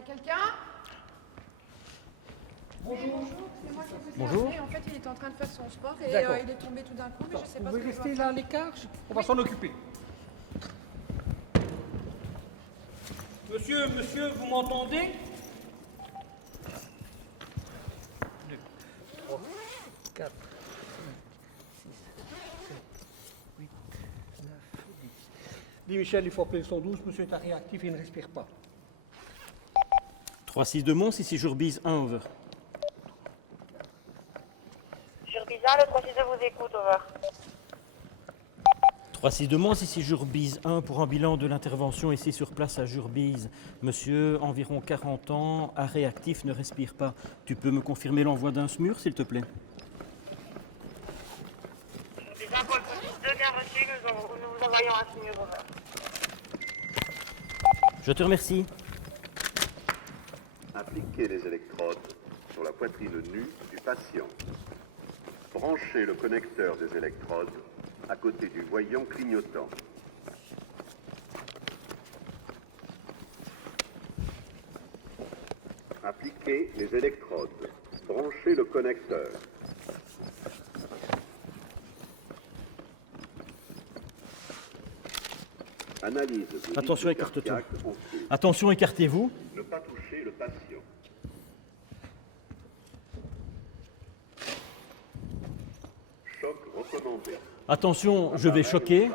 a quelqu'un? Bonjour. Oui, bonjour, c'est moi qui vous ai Bonjour. appelé. En fait, il était en train de faire son sport et D'accord. il est tombé tout d'un coup, mais je sais Vous pas ce pouvez que je dois rester faire. là à l'écart, on va s'en occuper. Monsieur, vous m'entendez? 2, 3, 4, 5, 6, 7, 8, 9, 10. Dis Michel, il faut appeler le 112, monsieur est réactif et il ne respire pas. 3-6 de Mons, ici Jurbise 1, over. Jurbise 1, le 362 vous écoute, over. 3-6 de Mons, ici Jurbise 1 pour un bilan de l'intervention ici sur place à Jurbise. Monsieur, environ 40 ans, arrêt actif, ne respire pas. Tu peux me confirmer l'envoi d'un SMUR, s'il te plaît? Jurbise 1 pour le 362, bien reçu, nous vous envoyons un signe, over. Je te remercie. Appliquez les électrodes sur la poitrine nue du patient. Branchez le connecteur des électrodes à côté du voyant clignotant. Appliquez les électrodes. Branchez le connecteur. Analyse du Attention, rythme écarte-toi. cardiaque ensuite. Attention, écartez-vous. Ne pas toucher le patient. Choc recommandé. Attention, je vais choquer.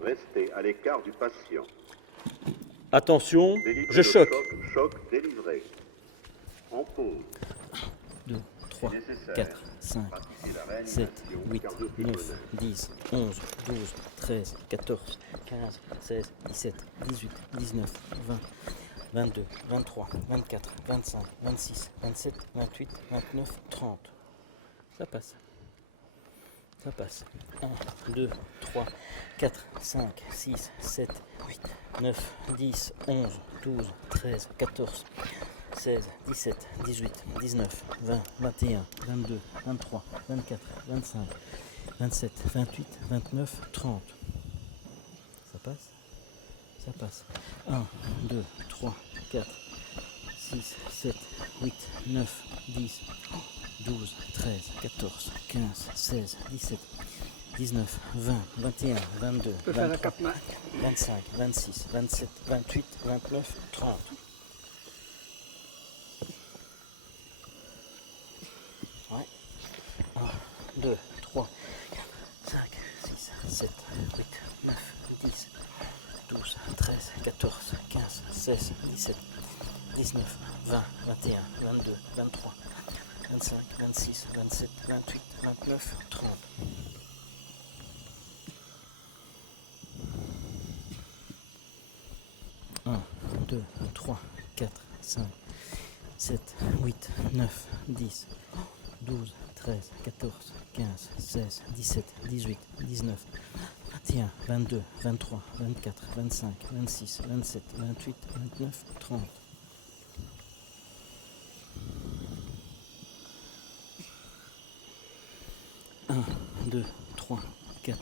Restez à l'écart du patient. Attention, Délivrez je le choque. Choc délivré. En pause. 2, 3, nécessaire. 4, 5, Pratiquez la 7, réanimation 8, 9, cardio-pulmonaire. 10, 11, 12, 13, 14, 15, 16, 17, 18, 19, 20, 22, 23, 24, 25, 26, 27, 28, 29, 30. Ça passe. Ça passe. 1, 2, 3, 4, 5, 6, 7, 8, 9, 10, 11, 12, 13, 14, 16, 17, 18, 19, 20, 21, 22, 23, 24, 25, 27, 28, 29, 30. Ça passe? Ça passe. 1, 2, 3, 4, 6, 7, 8, 9, 10, 12, 13, 14, 15, 16, 17, 19, 20, 21, 22, Je peux faire un 23, 4 mains. 25, 26, 27, 28, 29, 30. Ouais. 1, 2, 3, 4, 5, 6, 7, 8, 9, 10, 12, 13, 14, 15, 16, 17, 19, 20, 21, 22, 23, 25, 26, 27, 28, 29, 30. Un, 2, 3, 4, 5, 7, 8, 9, 10, 12, 13, 14, 15, 16, 17, 18, 19, 21, 22, 23, 24, 25, 26, 27, 28, 29, 30. Un, 2, 3, 4,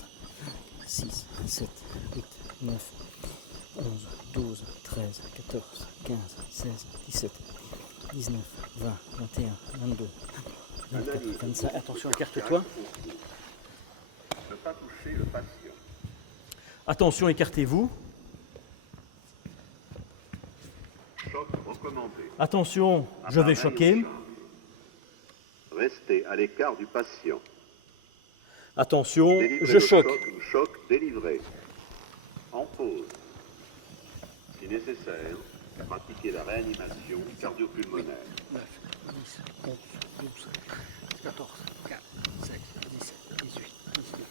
6, 7, 8, 9, 11, 12, 13, 14, 15, 16, 17, 19, 20, 21, 22, 24, 25. Attention, écarte-toi. Ne pas toucher le patient. Attention, écartez-vous. Choc recommandé. Attention, je vais choquer. Restez à l'écart du patient. Attention, Délivrez je le choque. Choc délivré. En pause. Si nécessaire, pratiquez la réanimation cardio-pulmonaire. 9, 10, 11, 12, 14, 15, 16, 17, 18, 19,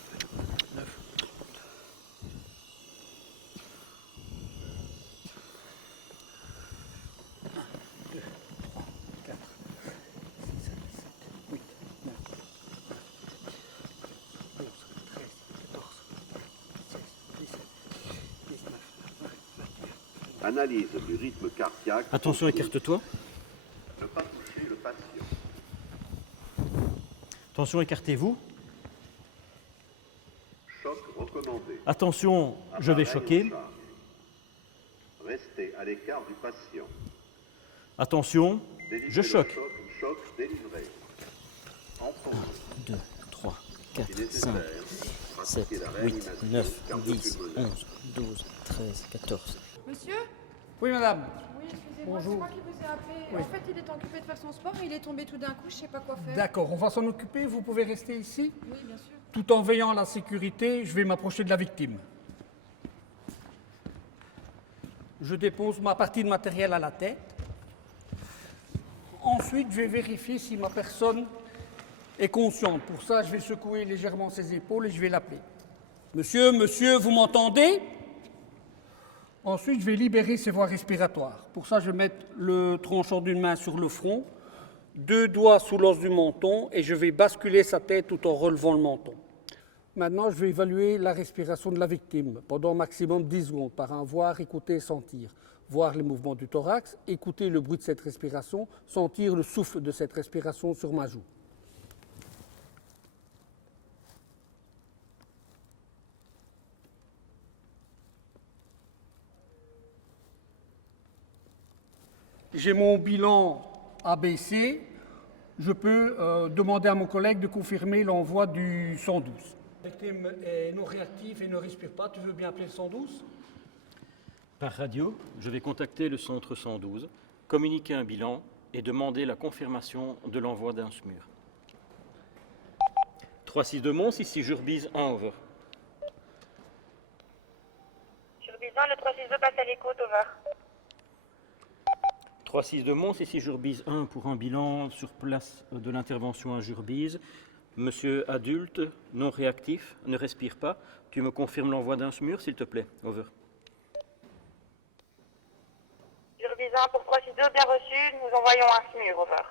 9, 30. 2, 3, 4, 6, 7, 8, 9, 12, 13, 14, 16, 17, 19, 20, 21. Analyse du rythme cardiaque. Attention, écarte-toi. Ne pas toucher le patient. Attention, écartez-vous. Choc recommandé. Attention, je vais choquer. Restez à à l'écart du patient. Attention, Délivrez je le choque. Choc délivré. En pause. 2, 3, Si 4, 5, nécessaire, 7, pratiquez la 8, réanimation 9, 10, cardio-pulmonaire. 11, 12, 13, 14. Monsieur? Oui, madame. Oui, excusez-moi, Bonjour. c'est moi qui vous ai appelé. Oui. En fait, il est occupé de faire son sport et il est tombé tout d'un coup, je sais pas quoi faire. D'accord, on va s'en occuper. Vous pouvez rester ici. Oui, bien sûr. Tout en veillant à la sécurité, je vais m'approcher de la victime. Je dépose ma partie de matériel à la tête. Ensuite, je vais vérifier si ma personne est consciente. Pour ça, je vais secouer légèrement ses épaules et je vais l'appeler. Monsieur, monsieur, vous m'entendez? Ensuite, je vais libérer ses voies respiratoires. Pour ça, je vais mettre le tranchant d'une main sur le front, 2 doigts sous l'os du menton et je vais basculer sa tête tout en relevant le menton. Maintenant, je vais évaluer la respiration de la victime pendant maximum 10 secondes par un voir, écouter, sentir. Voir les mouvements du thorax, écouter le bruit de cette respiration, sentir le souffle de cette respiration sur ma joue. J'ai mon bilan ABC. Je peux demander à mon collègue de confirmer l'envoi du 112. La victime est non réactive et ne respire pas. Tu veux bien appeler le 112? Par radio, je vais contacter le centre 112, communiquer un bilan et demander la confirmation de l'envoi d'un SMUR. 3-6 de Mons, ici Jurbise 1, over. Jurbise 1, le 362 passe à l'écoute, over. 3-6 de Mons, ici Jurbise 1 pour un bilan sur place de l'intervention à Jurbise. Monsieur adulte, non réactif, ne respire pas. Tu me confirmes l'envoi d'un SMUR, s'il te plaît, over. Jurbise 1 pour 362, bien reçu, nous envoyons un SMUR, over.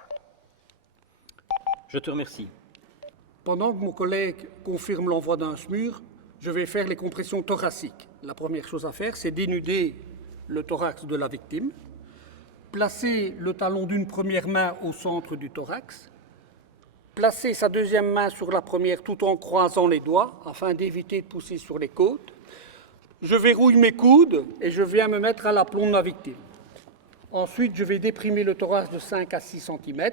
Je te remercie. Pendant que mon collègue confirme l'envoi d'un SMUR, je vais faire les compressions thoraciques. La première chose à faire, c'est dénuder le thorax de la victime, placer le talon d'une première main au centre du thorax, placer sa deuxième main sur la première tout en croisant les doigts afin d'éviter de pousser sur les côtes. Je verrouille mes coudes et je viens me mettre à l'aplomb de ma victime. Ensuite, je vais déprimer le thorax de 5 à 6 cm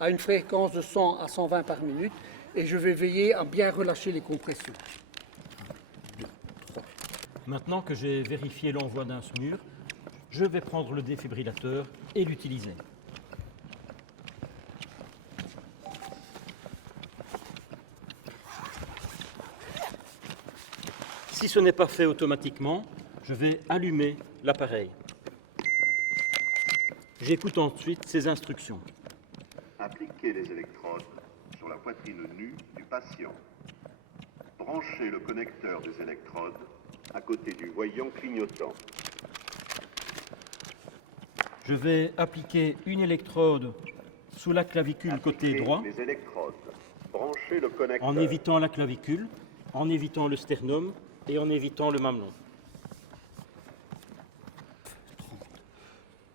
à une fréquence de 100 à 120 par minute et je vais veiller à bien relâcher les compressions. Maintenant que j'ai vérifié l'envoi d'un SMUR, je vais prendre le défibrillateur et l'utiliser. Si ce n'est pas fait automatiquement, je vais allumer l'appareil. J'écoute ensuite ces instructions. Appliquez les électrodes sur la poitrine nue du patient. Branchez le connecteur des électrodes à côté du voyant clignotant. Je vais appliquer une électrode sous la clavicule côté Appliquez droit, les électrodes. Branchez le connecteur. en évitant la clavicule, en évitant le sternum et en évitant le mamelon.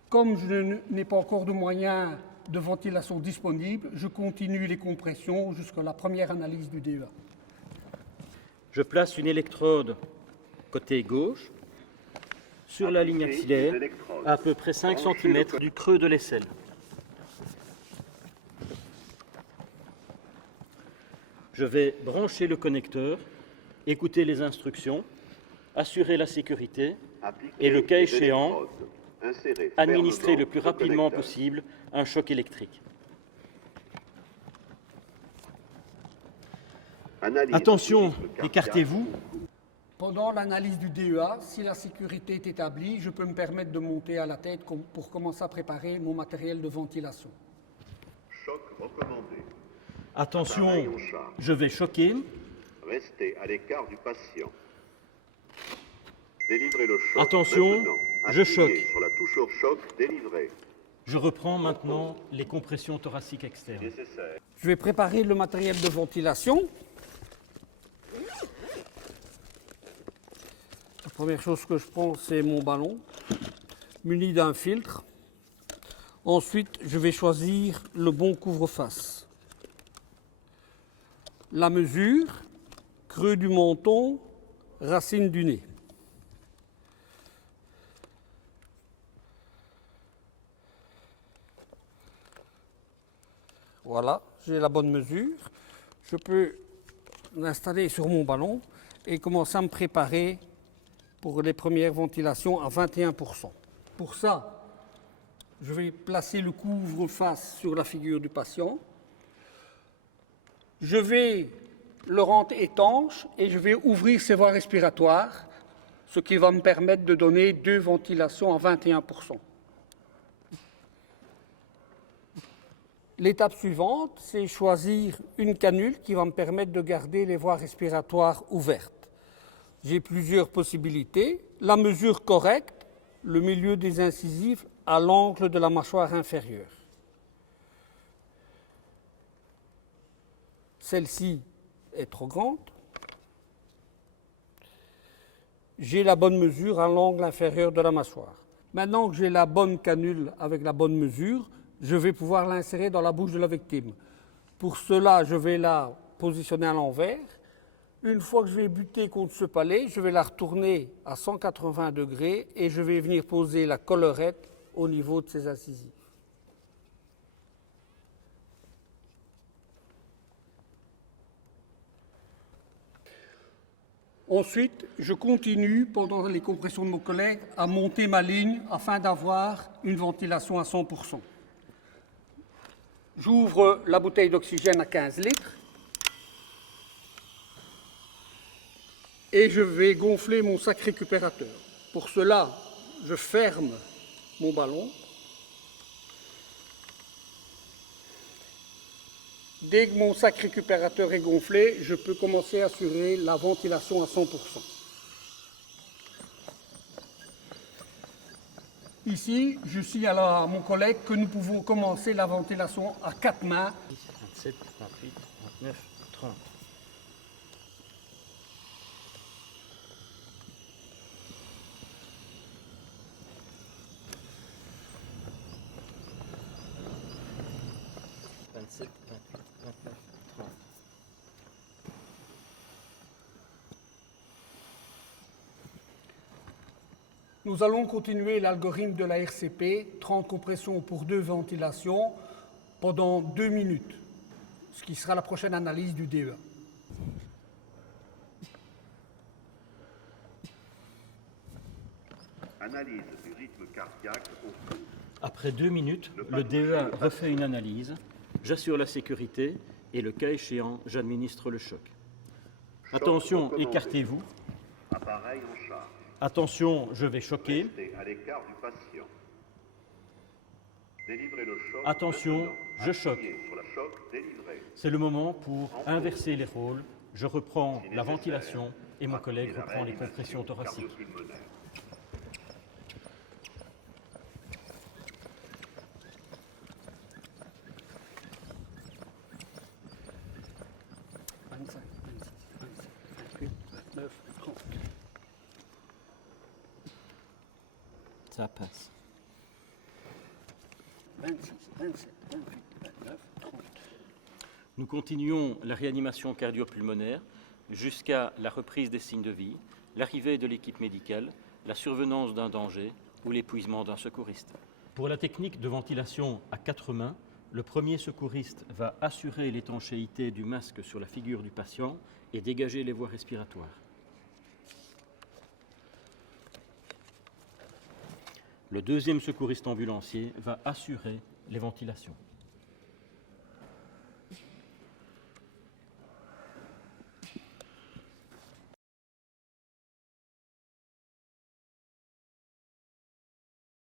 Comme je n'ai pas encore de moyens de ventilation disponibles, je continue les compressions jusqu'à la première analyse du DEA. Je place une électrode côté gauche sur la ligne axillaire, à peu près 5 cm du creux de l'aisselle. Je vais brancher le connecteur, écouter les instructions, assurer la sécurité et, le cas échéant, administrer le plus rapidement possible un choc électrique. Attention, écartez-vous. Pendant l'analyse du DEA, si la sécurité est établie, je peux me permettre de monter à la tête pour commencer à préparer mon matériel de ventilation. Choc recommandé. Attention, je vais choquer. Restez à l'écart du patient. Délivrez le choc. Attention, maintenant. je Appuyez choque. sur la touche au choc, délivrez. Je reprends maintenant les compressions thoraciques externes. Nécessaire. Je vais préparer le matériel de ventilation. La première chose que je prends, c'est mon ballon, muni d'un filtre. Ensuite, je vais choisir le bon couvre-face. La mesure, creux du menton, racine du nez. Voilà, j'ai la bonne mesure. Je peux l'installer sur mon ballon et commencer à me préparer pour les premières ventilations à 21%. Pour ça, je vais placer le couvre-face sur la figure du patient. Je vais le rendre étanche et je vais ouvrir ses voies respiratoires, ce qui va me permettre de donner 2 ventilations à 21%. L'étape suivante, c'est choisir une canule qui va me permettre de garder les voies respiratoires ouvertes. J'ai plusieurs possibilités. La mesure correcte, le milieu des incisives à l'angle de la mâchoire inférieure. Celle-ci est trop grande. J'ai la bonne mesure à l'angle inférieur de la mâchoire. Maintenant que j'ai la bonne canule avec la bonne mesure, je vais pouvoir l'insérer dans la bouche de la victime. Pour cela, je vais la positionner à l'envers. Une fois que je vais buter contre ce palais, je vais la retourner à 180 degrés et je vais venir poser la collerette au niveau de ses incisives. Ensuite, je continue, pendant les compressions de mon collègue, à monter ma ligne afin d'avoir une ventilation à 100%. J'ouvre la bouteille d'oxygène à 15 litres et je vais gonfler mon sac récupérateur. Pour cela, je ferme mon ballon. Dès que mon sac récupérateur est gonflé, je peux commencer à assurer la ventilation à 100%. Ici, je signale à mon collègue que nous pouvons commencer la ventilation à 4 mains. 27, 28, 29, 30. Nous allons continuer l'algorithme de la RCP, 30 compressions pour 2 ventilations, pendant 2 minutes, ce qui sera la prochaine analyse du DEA. Analyse du rythme cardiaque au cours. Après 2 minutes, le DEA refait une analyse, j'assure la sécurité et le cas échéant, j'administre le choc. Attention, recommandé. écartez-vous. Appareil en charge. Attention, je vais choquer. Restez à l'écart du patient. Délivrez le choc. Attention, maintenant. je choque. Appuyez sur la choc, délivrez. C'est le moment pour inverser les rôles. Je reprends Si la nécessaire, ventilation et mon collègue appuyez la reprend les réanimation compressions thoraciques. cardio-pulmonaire. Ça passe. 26, 27, 28, 29, 30. Nous continuons la réanimation cardio-pulmonaire jusqu'à la reprise des signes de vie, l'arrivée de l'équipe médicale, la survenance d'un danger ou l'épuisement d'un secouriste. Pour la technique de ventilation à 4 mains, le premier secouriste va assurer l'étanchéité du masque sur la figure du patient et dégager les voies respiratoires. Le deuxième secouriste ambulancier va assurer les ventilations.